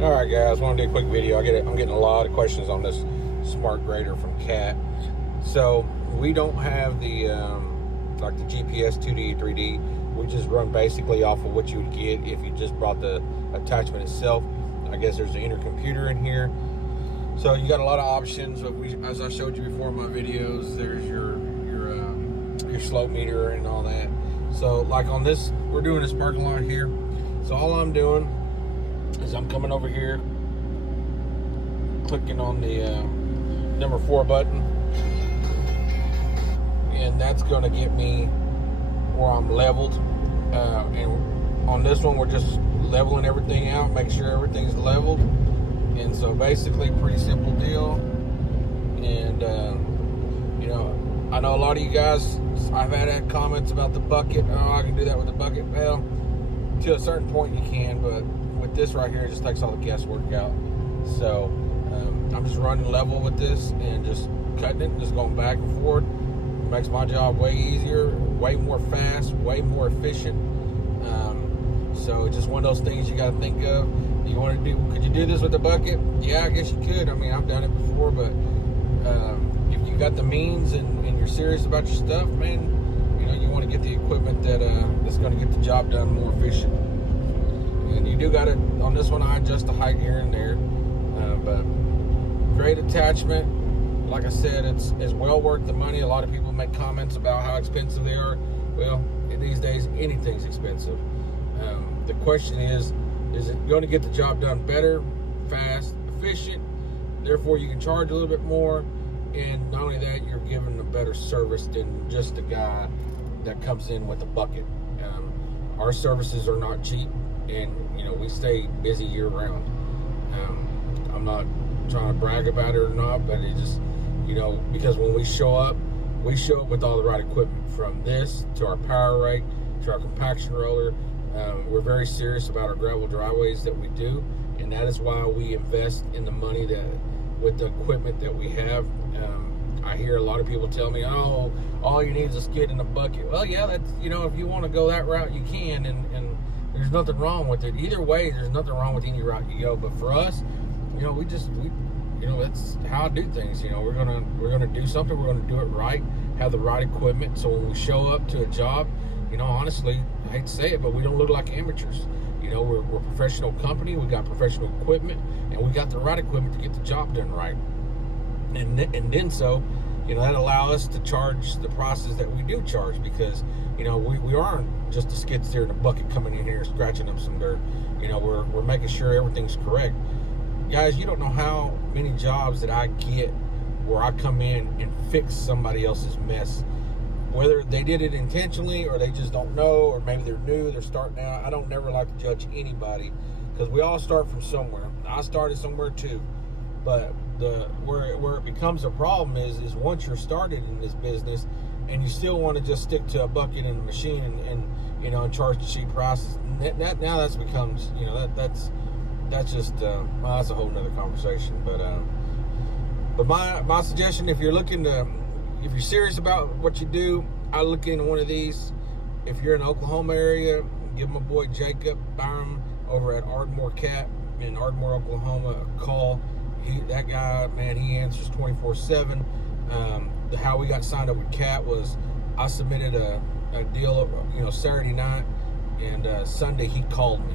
All right, guys, I want to do a quick video. I'm getting a lot of questions on this smart grader from Cat. So we don't have the like the GPS 2D, 3D. We just run basically off of what you would get if you just brought the attachment itself. I guess there's an intercomputer in here. So you got a lot of options. As I showed you before in my videos, there's your slope meter and all that. So like on this, we're doing this parking lot here. So all I'm doing is I'm coming over here, clicking on the number 4 button, and that's going to get me where I'm leveled. And on this one, we're just leveling everything out, make sure everything's leveled. And so basically, pretty simple deal. And you know, I know a lot of you guys, I've had comments about the bucket. Oh, I can do that with the bucket. Well, to a certain point you can, but with this right here, it just takes all the guesswork out. So I'm just running level with this and just cutting it and just going back and forth. It makes my job way easier, way more fast, way more efficient. So it's just one of those things you got to think of. You want to do? Could you do this with the bucket? Yeah, I guess you could. I mean, I've done it before, but if you got the means and you're serious about your stuff, man, you know, you want to get the equipment that's going to get the job done more efficient. And you do got to, on this one, I adjust the height here and there. But great attachment. Like I said, it's well worth the money. A lot of people make comments about how expensive they are. Well, these days, anything's expensive. The question is it going to get the job done better, fast, efficient? Therefore, you can charge a little bit more. And not only that, you're giving a better service than just the guy that comes in with a bucket. Our services are not cheap, and you know, we stay busy year round. I'm not trying to brag about it or not, but it just, you know, because when we show up with all the right equipment, from this to our power rake to our compaction roller. We're very serious about our gravel driveways that we do, and that is why we invest in the money with the equipment that we have. I hear a lot of people tell me, oh, all you need is a skid and a bucket. Well, yeah, that's, you know, if you want to go that route, you can, and there's nothing wrong with it. Either way, there's nothing wrong with any route you go. But for us, you know, we you know, that's how I do things. You know, we're gonna do something. We're gonna do it right. Have the right equipment. So when we show up to a job, you know, honestly, I hate to say it, but we don't look like amateurs. You know, we're a professional company. We got professional equipment, and we got the right equipment to get the job done right. And then so, you know, that allows us to charge the prices that we do charge, because, you know, we aren't just a skid steer and a bucket coming in here scratching up some dirt. You know, we're making sure everything's correct. Guys, you don't know how many jobs that I get where I come in and fix somebody else's mess. Whether they did it intentionally or they just don't know, or maybe they're new, they're starting out. I don't never like to judge anybody, because we all start from somewhere. I started somewhere too. But where it becomes a problem is once you're started in this business and you still want to just stick to a bucket and a machine and you know, and charge the cheap prices. Now that becomes, you know, that's just well, that's a whole nother conversation. But my suggestion, if you're serious about what you do, I look into one of these. If you're in the Oklahoma area, give my boy Jacob Byram over at Ardmore Cat in Ardmore, Oklahoma, a call. That guy, man, he answers 24/7. How we got signed up with Cat was I submitted a deal, you know, Saturday night, and Sunday he called me.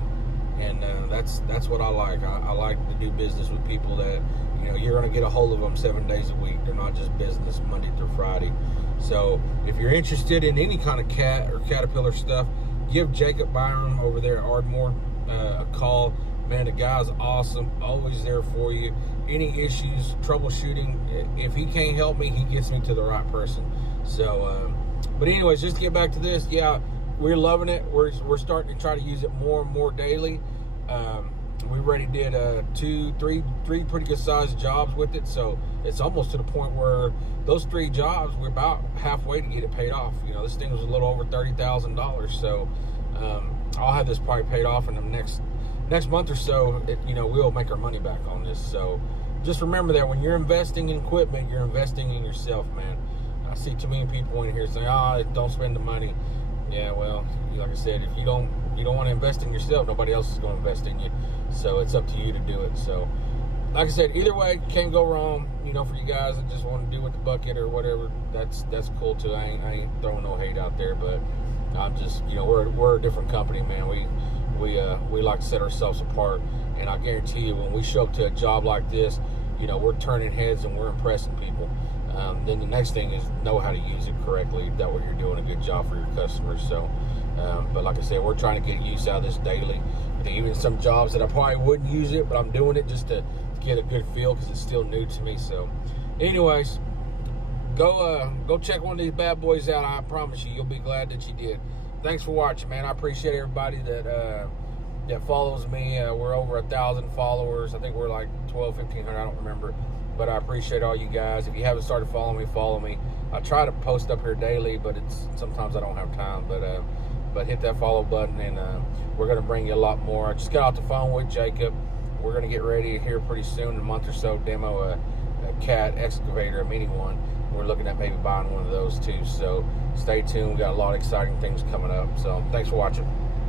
And that's what I like. I like to do business with people that, you know, you're going to get a hold of them 7 days a week. They're not just business Monday through Friday. So if you're interested in any kind of Cat or Catapillar stuff, give Jacob Byram over there at Ardmore a call. Man, the guy's awesome. Always there for you. Any issues, troubleshooting, if he can't help me, he gets me to the right person. So, but anyways, just to get back to this, yeah, we're loving it. We're starting to try to use it more and more daily. We already did three pretty good sized jobs with it, so it's almost to the point where those 3 jobs, we're about halfway to get it paid off. You know, this thing was a little over $30,000, so I'll have this probably paid off in the next month or so. You know, we'll make our money back on this. So just remember that when you're investing in equipment, you're investing in yourself, man. I see too many people in here saying, don't spend the money. Yeah, well, like I said, if you don't you don't want to invest in yourself, nobody else is going to invest in you. So it's up to you to do it. So like I said, either way, can't go wrong. You know, for you guys that just want to do with the bucket or whatever, that's cool too. I ain't throwing no hate out there, but I'm just, you know, we're a different company, man. We like to set ourselves apart, and I guarantee you, when we show up to a job like this, you know, we're turning heads and we're impressing people. Then the next thing is know how to use it correctly. That way you're doing a good job for your customers. So, but like I said, we're trying to get use out of this daily. I think even some jobs that I probably wouldn't use it, but I'm doing it just to get a good feel because it's still new to me. So, anyways, go check one of these bad boys out. I promise you'll be glad that you did. Thanks for watching, man. I appreciate everybody that follows me. We're over 1,000 followers. I think we're like 1,500. I don't remember. But I appreciate all you guys. If you haven't started following me, follow me. I try to post up here daily, but sometimes I don't have time. But hit that follow button, and we're going to bring you a lot more. I just got off the phone with Jacob. We're going to get ready here pretty soon, in a month or so, demo a cat excavator, a mini one. We're looking at maybe buying one of those too. So stay tuned. We got a lot of exciting things coming up. So thanks for watching.